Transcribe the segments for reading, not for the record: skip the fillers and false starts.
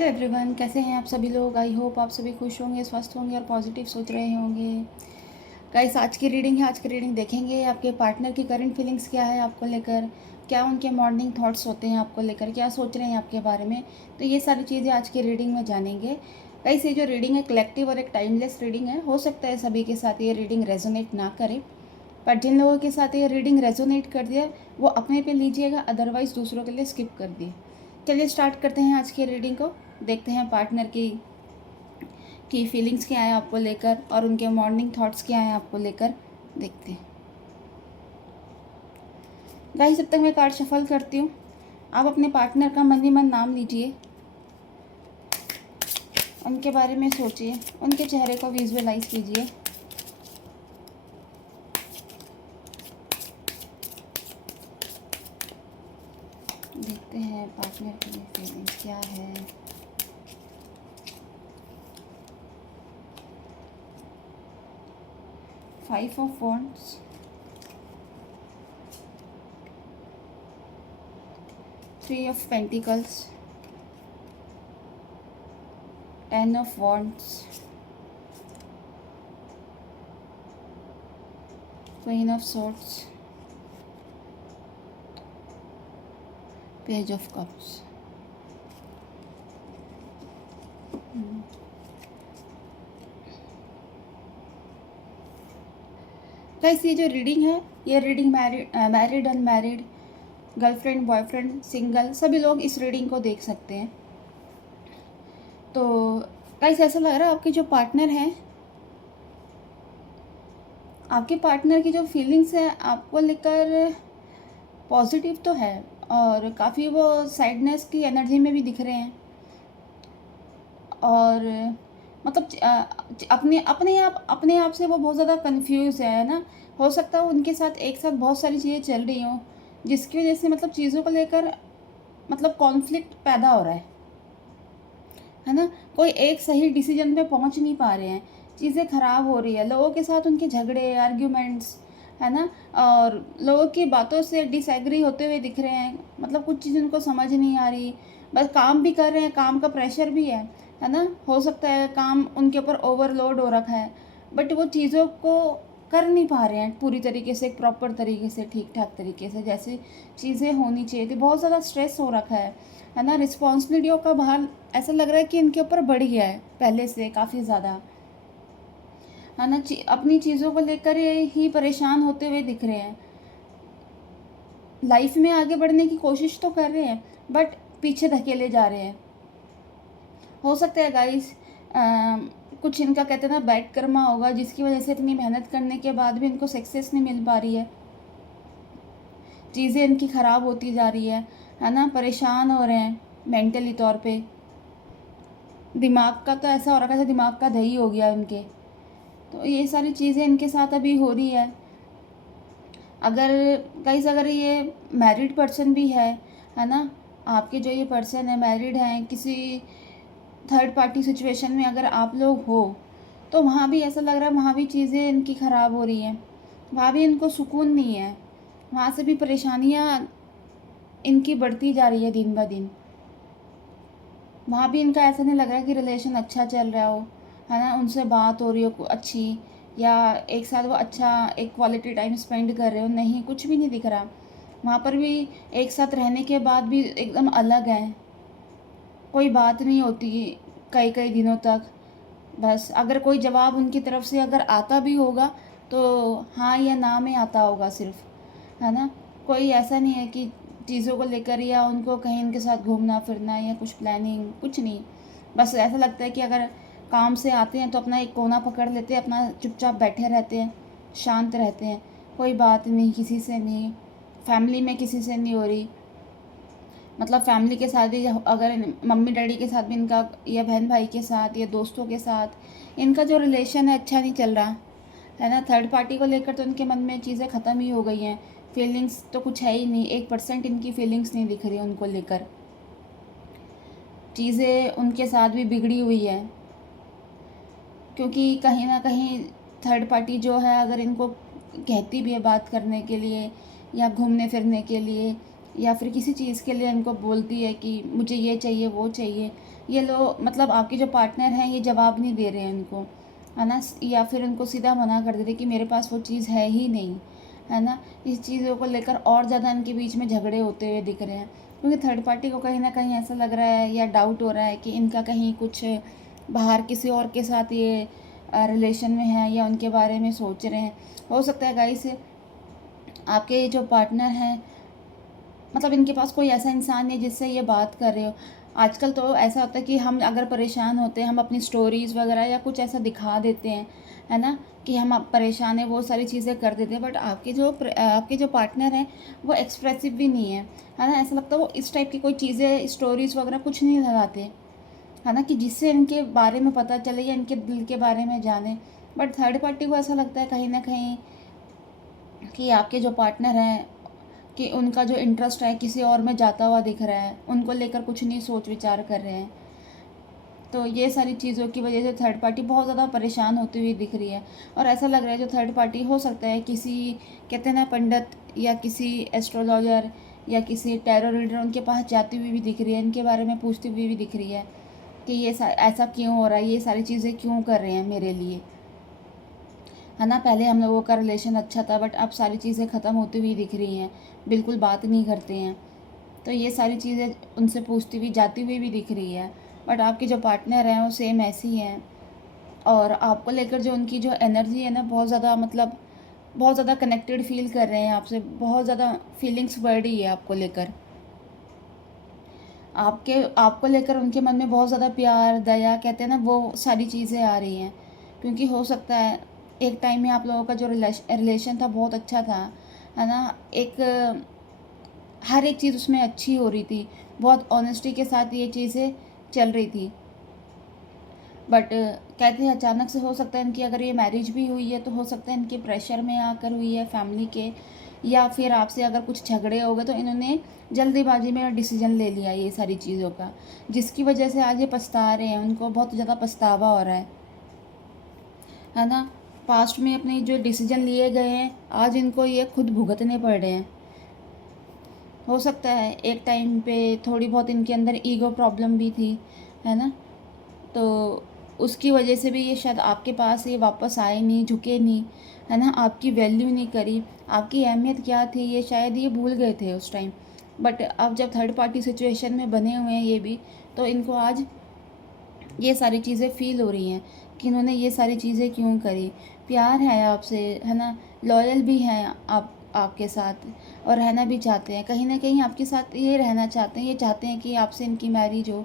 Hello everyone, कैसे हैं आप सभी लोग। आई होप आप सभी खुश होंगे, स्वस्थ होंगे और पॉजिटिव सोच रहे होंगे। गाइस, आज की रीडिंग है। आज की रीडिंग देखेंगे आपके पार्टनर की करंट फीलिंग्स क्या है आपको लेकर, क्या उनके मॉर्निंग थॉट्स होते हैं आपको लेकर, क्या सोच रहे हैं आपके बारे में। तो ये सारी चीज़ें आज की रीडिंग में जानेंगे। गाइस, ये जो रीडिंग है कलेक्टिव और एक टाइमलेस रीडिंग है। हो सकता है सभी के साथ ये रीडिंग रेजोनेट ना करे, पर जिन लोगों के साथ ये रीडिंग रेजोनेट कर दिया वो अपने पे लीजिएगा, अदरवाइज़ दूसरों के लिए स्किप कर दिए। चलिए स्टार्ट करते हैं आज की रीडिंग को। देखते हैं पार्टनर की फीलिंग्स क्या है आपको लेकर और उनके मॉर्निंग थॉट्स क्या हैं आपको लेकर। देखते हैं गाइस। जब तक मैं कार्ड शफल करती हूँ, आप अपने पार्टनर का मन ही मन नाम लीजिए, उनके बारे में सोचिए, उनके चेहरे को विजुअलाइज कीजिए। देखते हैं पार्टनर की फीलिंग्स क्या है। Five of wands, three of pentacles, ten of wands, queen of swords, page of cups. Guys, ये जो रीडिंग है, ये reading married unmarried, girlfriend boyfriend single सभी लोग इस रीडिंग को देख सकते हैं। तो गाइस, ऐसा लग रहा है आपके जो पार्टनर हैं, आपके पार्टनर की जो फीलिंग्स है आपको लेकर पॉजिटिव तो है, और काफ़ी वो सैडनेस की एनर्जी में भी दिख रहे हैं। और मतलब अपने आप से वो बहुत ज़्यादा कंफ्यूज है ना। हो सकता है उनके साथ एक साथ बहुत सारी चीज़ें चल रही हों, जिसकी वजह से मतलब चीज़ों को लेकर मतलब कॉन्फ्लिक्ट पैदा हो रहा है ना। कोई एक सही डिसीजन पे पहुंच नहीं पा रहे हैं, चीज़ें ख़राब हो रही है, लोगों के साथ उनके झगड़े आर्ग्यूमेंट्स है ना। और लोगों की बातों से डिसएग्री होते हुए दिख रहे हैं, मतलब कुछ चीज़ उनको समझ नहीं आ रही। बस काम भी कर रहे हैं, काम का प्रेशर भी है ना। हो सकता है काम उनके ऊपर ओवरलोड हो रखा है, बट वो चीज़ों को कर नहीं पा रहे हैं पूरी तरीके से, प्रॉपर तरीके से, ठीक ठाक तरीके से, जैसी चीज़ें होनी चाहिए थी। बहुत ज़्यादा स्ट्रेस हो रखा है ना। रिस्पॉन्सिबिलिटियों का भार ऐसा लग रहा है कि इनके ऊपर बढ़ गया है पहले से काफ़ी ज़्यादा, है ना। अपनी चीज़ों को लेकर ही परेशान होते हुए दिख रहे हैं। लाइफ में आगे बढ़ने की कोशिश तो कर रहे हैं, बट पीछे धकेले जा रहे हैं। हो सकता है गाइस कुछ इनका कहते हैं ना बैड कर्मा होगा, जिसकी वजह से इतनी मेहनत करने के बाद भी इनको सक्सेस नहीं मिल पा रही है, चीज़ें इनकी ख़राब होती जा रही है ना। परेशान हो रहे हैं मेंटली तौर पे। दिमाग का तो ऐसा हो रखा है, दिमाग का दही हो गया इनके। तो ये सारी चीज़ें इनके साथ अभी हो रही अगर ये मैरिड पर्सन भी है ना। आपके जो ये पर्सन है मैरिड हैं, किसी थर्ड पार्टी सिचुएशन में अगर आप लोग हो, तो वहाँ भी ऐसा लग रहा है, वहाँ भी चीज़ें इनकी ख़राब हो रही हैं, वहाँ भी इनको सुकून नहीं है, वहाँ से भी परेशानियाँ इनकी बढ़ती जा रही है दिन ब दिन। वहाँ भी इनका ऐसा नहीं लग रहा कि रिलेशन अच्छा चल रहा हो, है ना। उनसे बात हो रही हो अच्छी, या एक साथ वो अच्छा एक क्वालिटी टाइम स्पेंड कर रहे हो, नहीं, कुछ भी नहीं दिख रहा। वहाँ पर भी एक साथ रहने के बाद भी एकदम अलग हैं, कोई बात नहीं होती कई कई दिनों तक। बस अगर कोई जवाब उनकी तरफ से अगर आता भी होगा तो हाँ या ना में आता होगा सिर्फ, है ना। कोई ऐसा नहीं है कि चीज़ों को लेकर या उनको कहीं इनके साथ घूमना फिरना या कुछ प्लानिंग, कुछ नहीं। बस ऐसा लगता है कि अगर काम से आते हैं तो अपना एक कोना पकड़ लेते हैं, अपना चुपचाप बैठे रहते हैं, शांत रहते हैं, कोई बात नहीं किसी से नहीं, फैमिली में किसी से नहीं हो रही। मतलब फैमिली के साथ भी, अगर मम्मी डैडी के साथ भी इनका, या बहन भाई के साथ, या दोस्तों के साथ इनका जो रिलेशन है अच्छा नहीं चल रहा, है ना। थर्ड पार्टी को लेकर तो इनके मन में चीज़ें ख़त्म ही हो गई हैं, फीलिंग्स तो कुछ है ही नहीं, 1% इनकी फीलिंग्स नहीं दिख रही उनको लेकर। चीज़ें उनके साथ भी बिगड़ी हुई है, क्योंकि कहीं ना कहीं थर्ड पार्टी जो है अगर इनको कहती भी है बात करने के लिए या घूमने फिरने के लिए या फिर किसी चीज़ के लिए इनको बोलती है कि मुझे ये चाहिए वो चाहिए, ये लोग मतलब आपके जो पार्टनर हैं ये जवाब नहीं दे रहे हैं उनको, है ना, या फिर उनको सीधा मना कर दे रहे कि मेरे पास वो चीज़ है ही नहीं, है ना। इस चीज़ों को लेकर और ज़्यादा इनके बीच में झगड़े होते हुए दिख रहे हैं, क्योंकि थर्ड पार्टी को कहीं ना कहीं ऐसा लग रहा है या डाउट हो रहा है कि इनका कहीं कुछ बाहर किसी और के साथ ये रिलेशन में है या उनके बारे में सोच रहे हैं। हो सकता है गाइस आपके जो पार्टनर हैं मतलब इनके पास कोई ऐसा इंसान नहीं जिससे ये बात कर रहे हो। आजकल तो ऐसा होता है कि हम अगर परेशान होते हैं हम अपनी स्टोरीज़ वगैरह या कुछ ऐसा दिखा देते हैं, है ना, कि हम अब परेशान हैं, वो सारी चीज़ें कर देते हैं। बट आपके जो पार्टनर हैं वो एक्सप्रेसिव भी नहीं है ना। ऐसा लगता है वो इस टाइप की कोई चीज़ें स्टोरीज़ वगैरह कुछ नहीं लगाते, है ना, कि जिससे इनके बारे में पता चले या इनके दिल के बारे में जाने। बट थर्ड पार्टी को ऐसा लगता है कहीं ना कहीं कि आपके जो पार्टनर हैं कि उनका जो इंटरेस्ट है किसी और में जाता हुआ दिख रहा है, उनको लेकर कुछ नहीं सोच विचार कर रहे हैं। तो ये सारी चीज़ों की वजह से थर्ड पार्टी बहुत ज़्यादा परेशान होती हुई दिख रही है। और ऐसा लग रहा है जो थर्ड पार्टी हो सकता है किसी, कहते हैं ना, पंडित या किसी एस्ट्रोलॉजर या किसी टैरो रीडर उनके पास जाती हुई भी दिख रही है, इनके बारे में पूछती हुई भी दिख रही है कि ये ऐसा क्यों हो रहा है, ये सारी चीज़ें क्यों कर रहे हैं मेरे लिए, है ना। पहले हम लोगों का रिलेशन अच्छा था बट अब सारी चीज़ें ख़त्म होती हुई दिख रही हैं, बिल्कुल बात नहीं करते हैं। तो ये सारी चीज़ें उनसे पूछती हुई जाती हुई भी दिख रही है। बट आपके जो पार्टनर हैं वो सेम ऐसी हैं, और आपको लेकर जो उनकी जो एनर्जी है ना बहुत ज़्यादा मतलब बहुत ज़्यादा कनेक्टेड फील कर रहे हैं आपसे, बहुत ज़्यादा फीलिंग्स बढ़ रही है आपको लेकर। आपको लेकर उनके मन में बहुत ज़्यादा प्यार, दया, कहते हैं ना, वो सारी चीज़ें आ रही हैं। क्योंकि हो सकता है एक टाइम में आप लोगों का जो रिलेशन था बहुत अच्छा था, है ना। एक हर एक चीज़ उसमें अच्छी हो रही थी, बहुत ऑनेस्टी के साथ ये चीज़ें चल रही थी। बट कहते हैं अचानक से हो सकता है इनकी अगर ये मैरिज भी हुई है तो हो सकता है इनके प्रेशर में आकर हुई है फैमिली के, या फिर आपसे अगर कुछ झगड़े हो गए तो इन्होंने जल्दीबाजी में डिसीजन ले लिया ये सारी चीज़ों का, जिसकी वजह से आज ये पछता रहे हैं, उनको बहुत ज़्यादा पछतावा हो रहा है ना। पास्ट में अपने जो डिसीजन लिए गए हैं आज इनको ये खुद भुगतने पड़ रहे हैं। हो सकता है एक टाइम पे थोड़ी बहुत इनके अंदर ईगो प्रॉब्लम भी थी, है ना। तो उसकी वजह से भी ये शायद आपके पास ये वापस आए नहीं, झुके नहीं, है ना, आपकी वैल्यू नहीं करी, आपकी अहमियत क्या थी ये शायद ये भूल गए थे उस टाइम। बट अब जब थर्ड पार्टी सिचुएशन में बने हुए हैं ये भी, तो इनको आज ये सारी चीज़ें फ़ील हो रही हैं कि इन्होंने ये सारी चीज़ें क्यों करी। प्यार है आपसे, है ना, लॉयल भी हैं आप आपके साथ, और रहना भी चाहते हैं, कहीं ना कहीं आपके साथ ये रहना चाहते हैं, ये चाहते हैं कि आपसे इनकी मैरिज हो,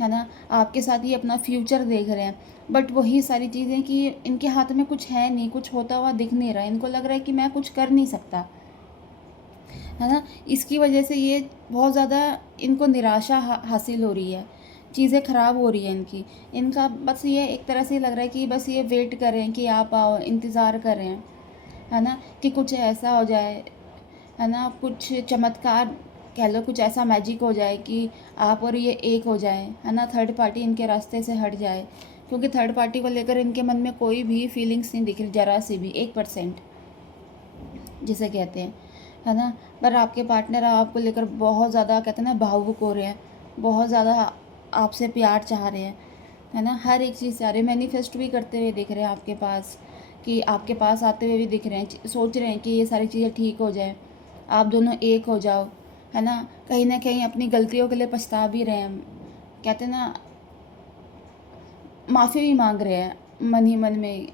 है ना, आपके साथ ये अपना फ्यूचर देख रहे हैं। बट वही सारी चीज़ें कि इनके हाथ में कुछ है नहीं, कुछ होता हुआ दिख नहीं रहा, इनको लग रहा है कि मैं कुछ कर नहीं सकता, है ना। इसकी वजह से ये बहुत ज़्यादा इनको निराशा हासिल हो रही है, चीज़ें ख़राब हो रही है इनकी। इनका बस ये एक तरह से लग रहा है कि बस ये वेट कर रहे हैं कि आप आओ, इंतज़ार कर रहे हैं, है ना, कि कुछ ऐसा हो जाए, है ना, कुछ चमत्कार कह लो, कुछ ऐसा मैजिक हो जाए कि आप और ये एक हो जाए, है ना, थर्ड पार्टी इनके रास्ते से हट जाए। क्योंकि थर्ड पार्टी को लेकर इनके मन में कोई भी फीलिंग्स नहीं दिख रही, ज़रा सी भी, 1% जिसे कहते हैं, है ना। पर आपके पार्टनर आपको लेकर बहुत ज़्यादा, कहते हैं ना, भावुक हो रहे हैं, बहुत ज़्यादा आपसे प्यार चाह रहे हैं, है ना, हर एक चीज़ चाह रहे हैं, मैनिफेस्ट भी करते हुए दिख रहे हैं आपके पास, कि आपके पास आते हुए भी दिख रहे हैं, सोच रहे हैं कि ये सारी चीज़ें ठीक हो जाए, आप दोनों एक हो जाओ, है ना कहीं अपनी गलतियों के लिए पछता भी रहे हैं, कहते हैं ना, माफ़ी भी मांग रहे हैं मन ही मन में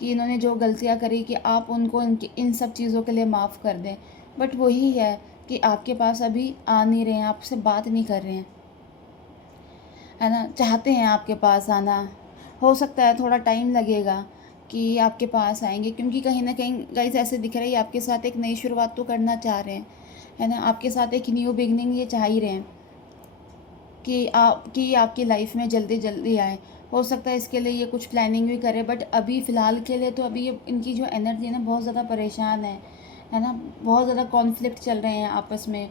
कि इन्होंने जो गलतियाँ करी कि आप उनको इन सब चीज़ों के लिए माफ़ कर दें। बट वही है कि आपके पास अभी आ नहीं रहे हैं, आपसे बात नहीं कर रहे हैं, है ना, चाहते हैं आपके पास आना। हो सकता है थोड़ा टाइम लगेगा कि आपके पास आएँगे, क्योंकि कहीं न कहीं गाइस ऐसे दिख रहा है ये आपके साथ एक नई शुरुआत तो करना चाह रहे हैं, है ना, आपके साथ एक न्यू बिगिनिंग ये चाह ही रहे हैं कि आपकी लाइफ में जल्दी-जल्दी आए। हो सकता है इसके लिए ये कुछ प्लानिंग भी करें, बट अभी फ़िलहाल के लिए तो अभी ये इनकी जो एनर्जी है ना बहुत ज़्यादा परेशान है ना, बहुत ज़्यादा कॉन्फ्लिक्ट चल रहे हैं आपस में।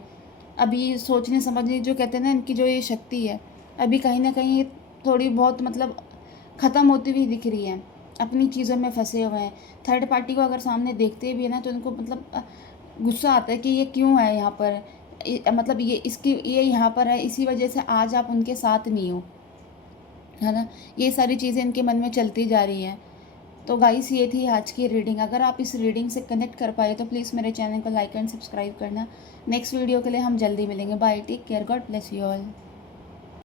अभी सोचने समझने जो कहते हैं ना इनकी जो ये शक्ति है, अभी कहीं न कहीं थोड़ी बहुत मतलब ख़त्म होती हुई दिख रही है, अपनी चीज़ों में फँसे हुए हैं। थर्ड पार्टी को अगर सामने देखते भी है ना तो इनको मतलब गुस्सा आता है कि ये क्यों है यहाँ पर, मतलब ये यहाँ पर है इसी वजह से आज आप उनके साथ नहीं हो, है ना। ये सारी चीज़ें इनके मन में चलती जा रही हैं। तो गाइस ये थी आज की रीडिंग। अगर आप इस रीडिंग से कनेक्ट कर पाए तो प्लीज़ मेरे चैनल को लाइक एंड सब्सक्राइब करना। नेक्स्ट वीडियो के लिए हम जल्दी मिलेंगे। Bye, take care, God bless you all.